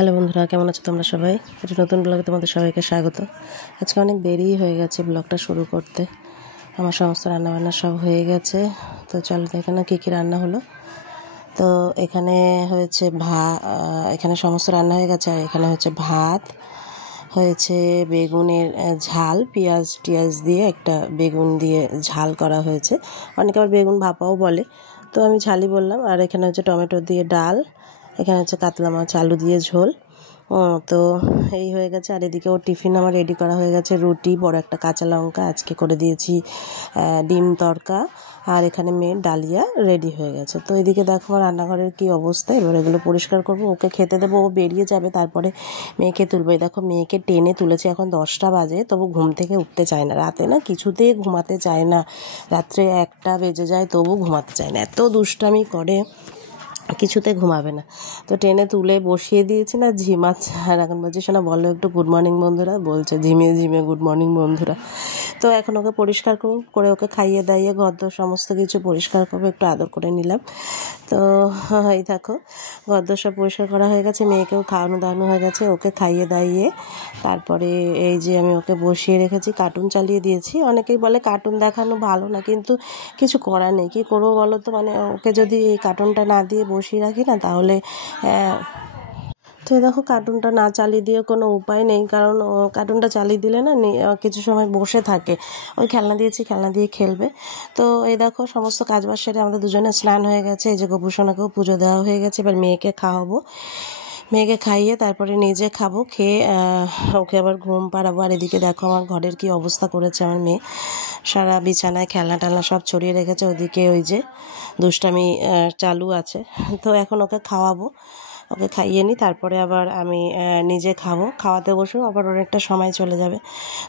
Hello বন্ধুরা, কেমন আছো তোমরা সবাই? একটা নতুন ব্লগে তোমাদের সবাইকে স্বাগত। আজকে অনেক দেরি হয়ে গেছে ব্লগটা শুরু করতে। আমার সমস্ত রান্নাবান্না সব হয়ে গেছে। তো চলো এখানে কী কী রান্না হলো। তো এখানে হয়েছে এখানে সমস্ত রান্না হয়ে গেছে। আর এখানে হচ্ছে ভাত হয়েছে, বেগুনের ঝাল, পেঁয়াজ টিয়াজ দিয়ে একটা বেগুন দিয়ে ঝাল করা হয়েছে। অনেকে আবার বেগুন ভাপাও বলে, তো আমি ঝালই বললাম। আর এখানে হচ্ছে টমেটো দিয়ে ডাল, এখানে হচ্ছে কাতলা মাছ আলু দিয়ে ঝোল। তো এই হয়ে গেছে। আর এদিকে ওর টিফিন আমার রেডি করা হয়ে গেছে। রুটি, বড় একটা কাঁচা লঙ্কা, আজকে করে দিয়েছি ডিম তড়কা, আর এখানে মেয়ের ডালিয়া রেডি হয়ে গেছে। তো এদিকে দেখো আমার রান্নাঘরের কী অবস্থা। এবার এগুলো পরিষ্কার করবো, ওকে খেতে দেবো, ও বেরিয়ে যাবে, তারপরে মেয়েকে তুলবো। দেখো মেয়েকে টেনে তুলেছি, এখন 10টা বাজে, তবু ঘুম থেকে উঠতে চায় না। রাতে না কিছুতেই ঘুমাতে চায় না, রাত্রে 1টা বেজে যায় তবু ঘুমাতে চায় না, এত দুষ্টামি করে, কিছুতে ঘুমাবে না। তো টেনে তুলে বসিয়ে দিয়েছি, না ঝিমাচ্ছে। আর এখন বলছি শোনা বলো একটু গুড মর্নিং বন্ধুরা, বলছে ঝিমিয়ে ঝিমিয়ে গুড মর্নিং বন্ধুরা। তো এখন ওকে পরিষ্কার করে ওকে খাইয়ে দাইয়ে ঘরদোর সমস্ত কিছু পরিষ্কার করবো, একটু আদর করে নিলাম। তো এই দেখো ঘরদোর সব পরিষ্কার করা হয়ে গেছে, মেয়েকেও খাওয়ানো দাওয়ানো হয়ে গেছে, ওকে খাইয়ে দাইয়ে তারপরে এই যে আমি ওকে বসিয়ে রেখেছি, কার্টুন চালিয়ে দিয়েছি। অনেকেই বলে কার্টুন দেখানো ভালো না, কিন্তু কিছু করার নেই, কী করবো বলো তো। মানে ওকে যদি এই কার্টুনটা না দিয়ে বসিয়ে রাখি না, তাহলে তো দেখো কার্টুনটা না চালিয়ে দিয়ে কোনো উপায় নেই, কারণ কার্টুনটা চালিয়ে দিলে না কিছু সময় বসে থাকে। ওই খেলনা দিয়েছি, খেলনা দিয়ে খেলবে। তো এই দেখো সমস্ত কাজবাজ সেরে আমাদের দুজনে স্নান হয়ে গেছে। এই যে গোপুসোনাকেও পুজো দেওয়া হয়ে গেছে। এবার মেয়েকে খাওয়াবো, মেয়েকে খাইয়ে তারপরে নিজে খাবো, খেয়ে ওকে আবার ঘুম পাড়াবো। আর এদিকে দেখো আমার ঘরের কি অবস্থা করেছে আমার মেয়ে, সারা বিছানায় খেলনা টেলনা সব ছড়িয়ে রেখেছে। ওদিকে ওই যে দুষ্টামি চালু আছে। তো এখন ওকে খাওয়াবো, ওকে খাইয়ে নিই, তারপরে আবার আমি নিজে খাবো। খাওয়াতে বসেও আবার অনেকটা সময় চলে যাবে।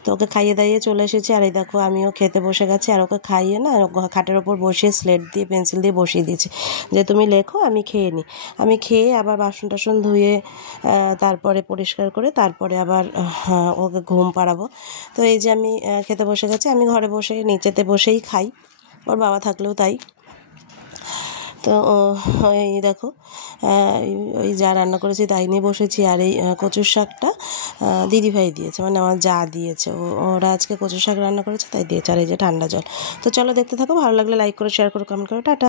তো ওকে খাইয়ে দাইয়ে চলে এসেছি। আর এই দেখো আমিও খেতে বসে গেছি। আর ওকে খাইয়ে না খাটের ওপর বসিয়ে স্লেট দিয়ে পেন্সিল দিয়ে বসিয়ে দিয়েছি যে তুমি লেখো, আমি খেয়ে নিই। আমি খেয়ে আবার বাসন টাসন ধুয়ে তারপরে পরিষ্কার করে তারপরে আবার ওকে ঘুম পাড়াবো। তো এই যে আমি খেতে বসে গেছি। আমি ঘরে বসে নিচেতে বসেই খাই, ওর বাবা থাকলেও তাই। তো এই দেখো ওই যা রান্না করেছি তাই নিয়ে বসেছি। আর এই কচুর শাকটা দিদিভাই দিয়েছে, মানে আমার যা দিয়েছে, ওরা আজকে কচুর শাক রান্না করেছে তাই দিয়েছে। আর এই যে ঠান্ডা জল। তো চলো দেখতে থাকো, ভালো লাগলে লাইক করে শেয়ার করে কমেন্ট করো, টাটা।